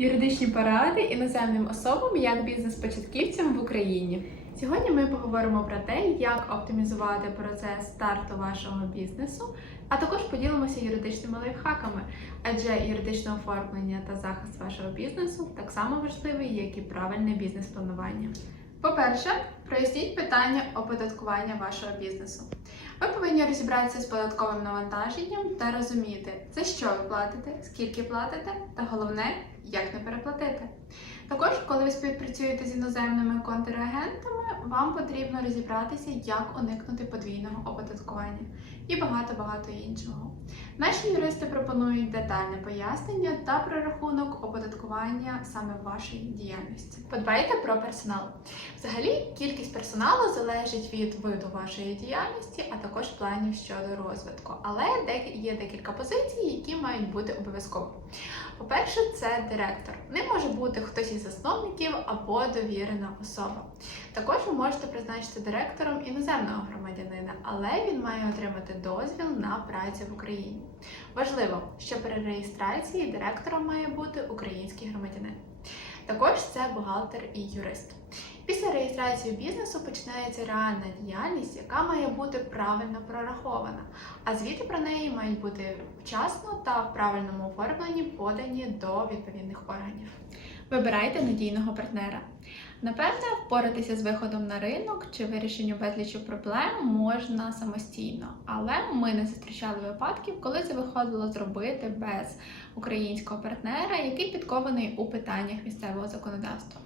Юридичні поради іноземним особам як бізнес-початківцям в Україні. Сьогодні ми поговоримо про те, як оптимізувати процес старту вашого бізнесу, а також поділимося юридичними лайфхаками, адже юридичне оформлення та захист вашого бізнесу так само важливий, як і правильне бізнес-планування. По-перше, проясніть питання оподаткування вашого бізнесу. Ви повинні розібратися з податковим навантаженням та розуміти, за що ви платите, скільки платите, та головне, як не переплатити. Також, коли ви співпрацюєте з іноземними контрагентами, вам потрібно розібратися, як уникнути подвійного оподаткування і багато-багато іншого. Наші юристи пропонують детальне пояснення та прорахунок оподаткування саме вашої діяльності. Подбайте про персонал. Взагалі, кількість персоналу залежить від виду вашої діяльності, а також планів щодо розвитку. Але є декілька позицій, які мають бути обов'язково. По-перше, це директор. Ним може бути хтось із засновників або довірена особа. Також ви можете призначити директором іноземного громадянина, але він має отримати дозвіл на працю в Україні. Важливо, що при реєстрації директором має бути український громадянин. Також це бухгалтер і юрист. Після реєстрації бізнесу починається реальна діяльність, яка має бути правильно прорахована, а звіти про неї мають бути вчасно та в правильному оформленні подані до відповідних органів. Вибирайте надійного партнера. Напевне, впоратися з виходом на ринок чи вирішенню безлічі проблем можна самостійно, але ми не зустрічали випадків, коли це виходило зробити без українського партнера, який підкований у питаннях місцевого законодавства.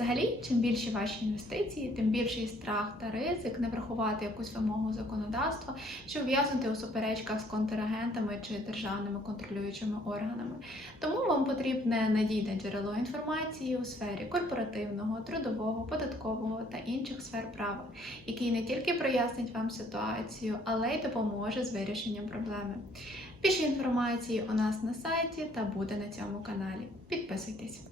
Взагалі, чим більші ваші інвестиції, тим більший страх та ризик не врахувати якусь вимогу законодавства, чи ув'язнути у суперечках з контрагентами чи державними контролюючими органами. Тому вам потрібне надійне джерело інформації у сфері корпоративного, трудового, податкового та інших сфер права, який не тільки прояснить вам ситуацію, але й допоможе з вирішенням проблеми. Більше інформації у нас на сайті та буде на цьому каналі. Підписуйтесь.